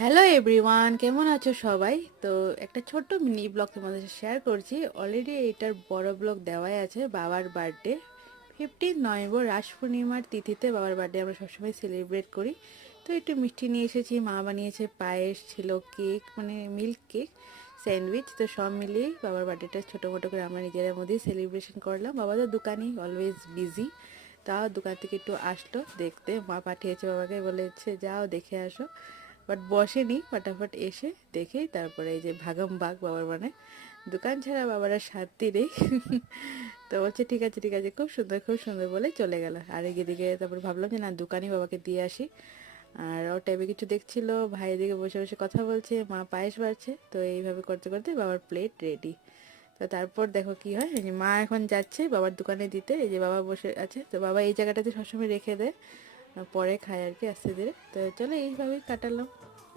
Hello everyone, কেমন আছো সবাই? তো একটা ছোট্ট মিনি ব্লগ তোমাদের সাথে শেয়ার করছি। অলরেডি এটার বড় ব্লগ দেওয়াই আছে। বাবার বার্থডে 15 নভেম্বর রাস পূর্ণিমার তিথিতে বাবার বার্থডে আমরা সবসময় সেলিব্রেট করি। তো একটু মিষ্টি নিয়ে এসেছি, মা বানিয়েছে, পায়েস ছিল, কেক মানে মিল্ক কেক, স্যান্ডউইচ। তো সব মিলিয়েই বাবার বার্থডেটা ছোটো মোটো করে আমরা নিজেদের মধ্যেই সেলিব্রেশন করলাম। বাবা তো দোকানেই অলওয়েজ বিজি, তাও দোকান থেকে একটু আসলো দেখতে, মা পাঠিয়েছে বাবাকে, বলেছে যাও দেখে আসো। বাট বসেনি, ফটাফট এসে দেখেই তারপরে এই যে ভাগাম ভাগ বাবার, মানে দোকান ছাড়া বাবার আর শান্তি নেই। তো বলছে ঠিক আছে ঠিক আছে, খুব সুন্দর বলে চলে গেল। আর এদিকে তারপর ভাবলাম যে না, দোকানেই বাবাকে দিয়ে আসি। আর ও টাইপে কিছু দেখছিল, ভাই এদিকে বসে বসে কথা বলছে, মা পায়েস বাড়ছে। তো এইভাবে করতে করতে বাবার প্লেট রেডি। তো তারপর দেখো কি হয়, এই যে মা এখন যাচ্ছে বাবার দোকানে দিতে, এই যে বাবা বসে আছে। তো বাবা এই জায়গাটাতে সবসময় রেখে দেয়, পরে খায় আর কি আস্তে ধীরে। তো চলো এইভাবেই কাটালাম।